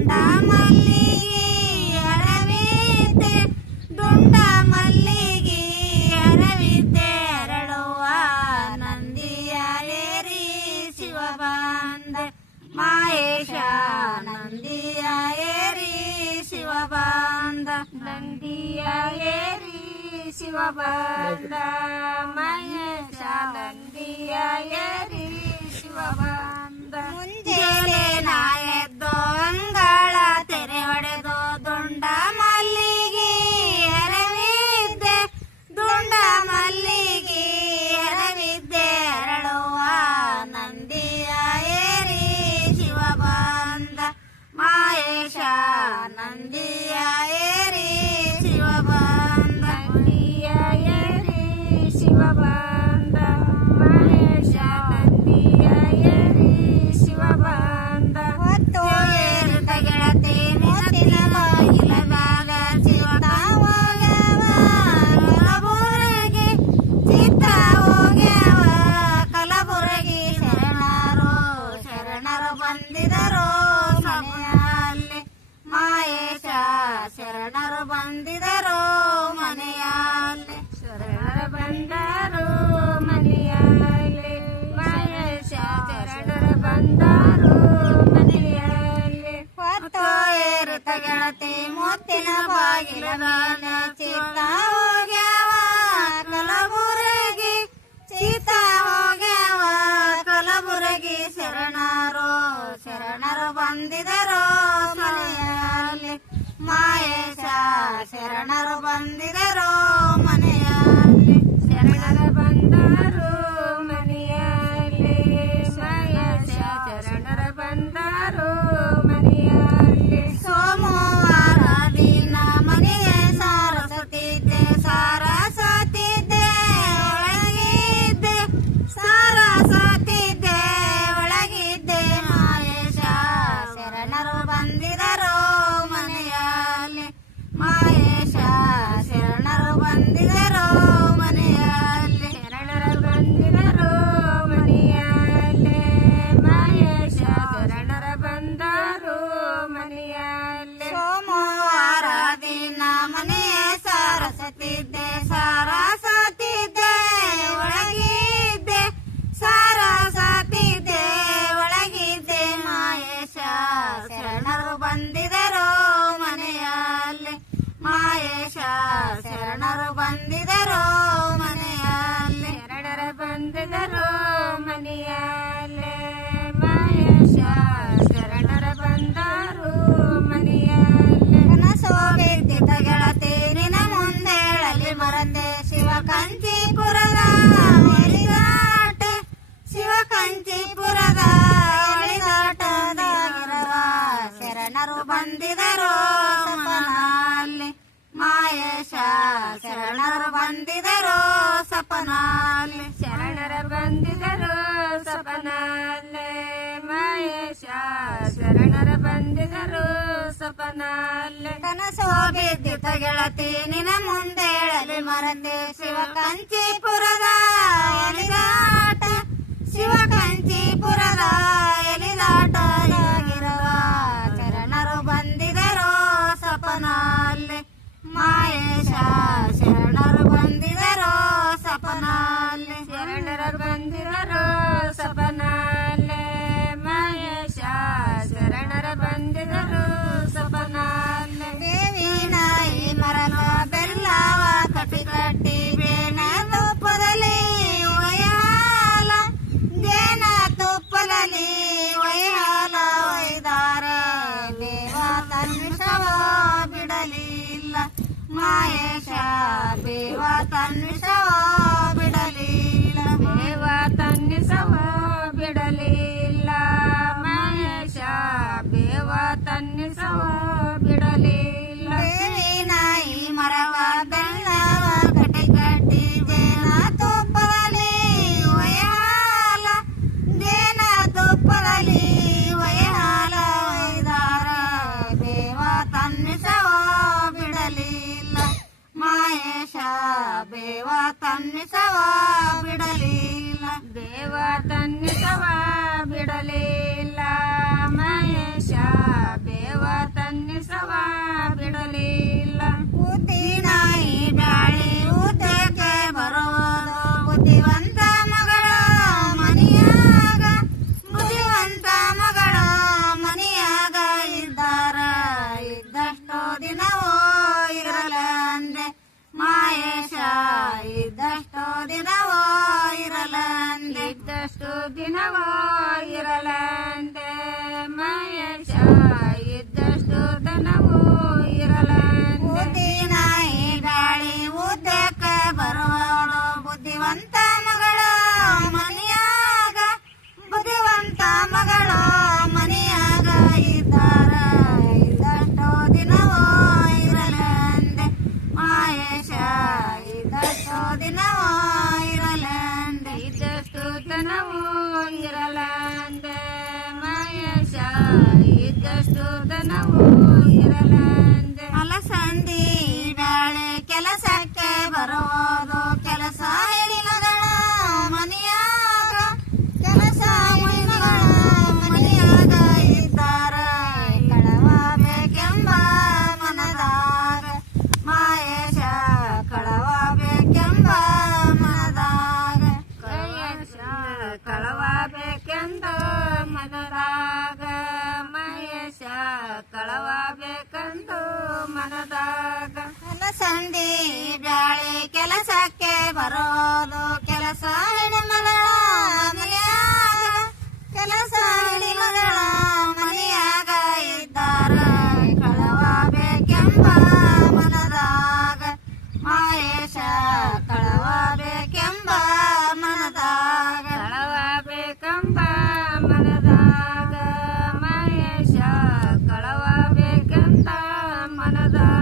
ದುಂಡ ಮಲ್ಲಿಗೆ ಅರವಿದ್ದೆ ದುಂಡ ಮಲ್ಲಿಗೆ ಅರವಿದ್ದೆ ಅರಳುವ ನಂದಿಯಾಲೇರಿ ಶಿವ ಬಂದ ಮಾಯೇಶ ನಂದಿಯ ಏರಿ ಶಿವ ಬಂದ ನಂದಿಯ ಏರಿ ಶಿವ ಬಂದ ಮಹೇಶ ನಂದಿಯ ಏರಿ ಶಿವ ಬಂದ ಮುಂಜಾನೆ ನಾಯದ್ದು ಅಂಗಳ ತೆರೆ ಹೊಡೆದು ದುಂಡ ಮಲ್ಲಿಗೆ ಅರವಿದ್ದೆ ದುಂಡ ಮಲ್ಲಿಗೆ ಅರವಿದ್ದೆ ಅರಳುವ ನಂದಿಯ ಏರಿ ಶಿವ ಬಂದ ಮಾಯೇಶ ನಂದಿಯ ಏರಿ ಶಿವ ಬಂದ ನಂದಿಯ ಏರಿ ಶಿವ ಬಂದ ಮಹೇಶ ನಂದಿಯ ಏರಿ ಶಿವ ಬಂದ ಹೊತ್ತು ಏರಿದ ಗೆಳತಿ ಮುತ್ತಿನ ಬಾಗಿಲ ಮ್ಯಾಗ ಚಿತ್ತ ಹೋಗ್ಯಾವ ಕಲಬುರಗಿ ಚಿತ್ತ ಹೋಗ್ಯಾವ ಕಲಬುರಗಿ ಶರಣರು ಬಂದಿದರು ಮನೆಯಲ್ಲಿ ಮಾಯೇಶ ಶರಣರು ಬಂದಿದರು ಮನೆಯಲ್ಲಿ ಶರಣರು ಬಂದರು ಮನೆಯಲ್ಲಿ ಮಾಯೇಶ ಶರಣರು ಬಂದರು ಮನೆಯಲ್ಲಿ ಹೊತ್ತು ಏರಿತ ಗೆಳತಿ ಮುತ್ತಿನ ಬಾಗಿಲ ಮ್ಯಾಲ ಚಿತ್ತ ಹೋಗ್ಯಾವ ಕಲಬುರಗಿ ಚಿತ್ತ ಹೋಗ್ಯಾವ ಕಲಬುರಗಿ ಶರಣರು ಬಂದಿದರು ಮನೆಯಲ್ಲಿ ಮಾಯೇಶ ಶರಣರು ಬಂದಿದರು ಮನೆಯಲ್ಲಿ ಶರಣರು ಬಂದರು ಮನೆಯಲ್ಲಿ ಮಾಯೇಶ ಶರಣರು ಬಂದರು ಮನೆಯಲ್ಲಿ ಸೋಮವಾರ ದಿನ ಮನೆಗೆ ಸಾರಸತಿದ್ದೆ ಸಾರಸತಿದ್ದೆ ಒಳಗಿದ್ದೆ ಸಾರಸತಿದ್ದೆ ಒಳಗಿದ್ದೆ ಮಾಯೇಶ ಶರಣರು ಬಂದಿದರು ಮನೆಯಲ್ಲಿ ಮಾಯೇಶ ಶರಣರು ಬಂದಿದರು ಮನೆಯಲ್ಲಿ ಶರಣರು ಬಂದಿದರು ಮನೆಯಲ್ಲಿ ಮಾಯೇಶ ಶರಣರು ಬಂದರು ಮನೆಯಲ್ಲಿ ಸೋಮವಾರ ದಿನ ಮನೆಯ ಸಾರಸತಿದ್ದೆ ಸಾರಸತಿದ್ದೆ ಒಳಗಿದ್ದೆ ಸಾರಸತಿದ್ದೆ ಒಳಗಿದ್ದೆ ಮಾಯೇಶ ಶರಣರು ಬಂದಿದರು ಮನೆಯಲ್ಲಿ ಮಾಯೇಶ ಶರಣರು ಬಂದಿದರು ಮನೆಯಲ್ಲಿ ಶರಣರು ಬಂದಿದರು ಮನೆಯಲ್ಲಿ ಮಾಯೇಶ ಶರಣರು ಬಂದರು ಮನೆಯಲ್ಲಿ ಕನಸು ಬಿದ್ದಿದ್ದ ಗೆಳತಿ ನಿನ ಮುಂದೇಳಲಿ ಮರತೆ ಶಿವ ಕಂಚಿಪುರದ ಎಳಿದಾಟ ಶಿವ ಕಂಚಿಪುರದ ಎಳಿದಾಟದಾಗಿರುವ ಶರಣರು ಬಂದಿದರು ಸಪನಲ್ಲಿ ಮಾಯೇಶ ಶರಣರು ಬಂದಿದರು ಸಪನಲ್ಲಿ ಶರಣರು ಬಂದಿದರು ಸಪನಲ್ಲಿ ಮಾಯೇಶ ಶರಣರು ಬಂದಿದರು ಸಪನಲ್ಲಿ ಕನಸು ಬಿದ್ದಿತ ಗೆಳತಿ ನಿನ ಮುಂದೇಳಲಿ ಮರತೆ ಶಿವ ಕಂಚಿಪುರದ ಎಲಿದಾಟ ಶಿವ ಕಂಚಿಪುರದ ಎಲಿದಾಟದಾಗಿರುವ ಶರಣರು ಬಂದಿದರು ಸಪನಲ್ಲಿ ಮಾಯೇಶ ಶರಣರು ಬಂದಿದರು ಸಪನಲ್ಲಿ ಶರಣರು ಬಂದಿದರು ಸಪನಲ್ಲಿ ಮಾಯೇಶ ಶರಣರು ಬಂದಿದರು ಸಪನಲ್ಲಿ ದೇವಿ ನಾಯಿ ಮರಗ ಬೆಲ್ಲವ ಕಟ್ಟಿ ಕಟ್ಟಿ ಬೇನ ತುಪ್ಪದಲ್ಲಿ ಒಯ್ಯಾಲ ಜೇನ ತುಪ್ಪದಲ್ಲಿ ಒಯ್ಯಾಲ ಒಯ್ದಾರೆ ದೇವ ತನ್ವಿಷವ ಬಿಡಲಿಲ್ಲ ಮಾಯೇಶ ದೇವ ತನ್ವಿಷವ ಬಿಡಲಿಲ್ಲ ದೇವ ತನ್ವಿಷವ ಬಿಡಲಿಲ್ಲ ಮಾಯೇಶ ದೇವ ತನ್ವಿಷವ ಬಿಡಲಿಲ್ಲ ದೇವಿ ನಾಯಿ ಮರವ ಬೆಲ್ಲವ ಕಟ್ಟಿ ಕಟ್ಟಿ ಜೇನ ತುಪ್ಪದಲ್ಲಿ ಒಯ್ಯಾಲ ಜೇನ ತುಪ್ಪದಲ್ಲಿ ಒಯ್ಯಾಲ ಒಯ್ದಾರ ದೇವ ತನ್ವಿಷವ ಬಿಡಲಿಲ್ಲ ಮಾಯೇಶ ದೇವ ದಿನವೋ ಇರಲಂತೆ ಮಹೇಶ ಇದ್ದಷ್ಟು ದನವೂ ಇರಲಂತೆ ಉದ್ದಿನ ಗಾಳಿ ಉದ್ದಕ್ಕೆ ಬರುವವಳು ಬುದ್ಧಿವಂತ ಮಗಳು ಮನೆಯಾಗ ಬುದ್ಧಿವಂತ ಮಗಳು ಮನೆಯಾಗ ಇದ್ದಾರ ಇದ್ದಷ್ಟು ದಿನವೋ ಇರಲಂತೆ ಮಹೇಶ ಇದ್ದಷ್ಟು ದಿನವೋ ಇರಲಂತೆ ಇದ್ದಷ್ಟು ದಿನವೂ ಇರಲಂತೆ ಮಹೇಶ ಇದ್ದಷ್ಟು ದನವೂ ಇರಲಂತೆ ಅಲಸಂದಿ ಬ್ಯಾಳೆ ಕೆಲಸಕ್ಕೆ ಬರುವುದು ಕೆಲಸ ಹೆಣ್ಮಗಳ ಮನೆಯಾಗ ಕೆಲಸ ಹೆಣ್ಮಗಳ ಮನೆಯಾಗ ಇದ್ದಾರ ಕಳವಬೇಕೆಂಬ ಮನದಾಗ ಮಹೇಶ ಕಳವಬೇಕೆಂಬ ಮನದಾಗ ಮಹೇಶ ಕಳವಬೇಕೆಂದ ಮನದಾಗ ಮಹೇಶ ಕಳವಬೇಕೆಂದು ಮನದಾಗ ಅಲಸಂದಿ ಬ್ಯಾಳೆ ಕೆಲಸಕ್ಕೆ ಬರೋದು ಕೆಲಸ ಹೆಣ್ಮಗಳ ಮನೆಯಾಗ ಕೆಲಸ ಹೆಣ್ಮಗಳ ಮನೆಯಾಗ ಇದ್ದಾರ ಕಳವಬೇಕೆಂಬ ಮನದಾಗ ಮಹೇಶ ಕಳವಬೇಕೆಂಬ ಮನದಾಗ ಕಳವಬೇಕೆಂಬ ಮನದಾಗ ಮಹೇಶ ಕಳವಬೇಕೆಂದ ಮನದಾಗ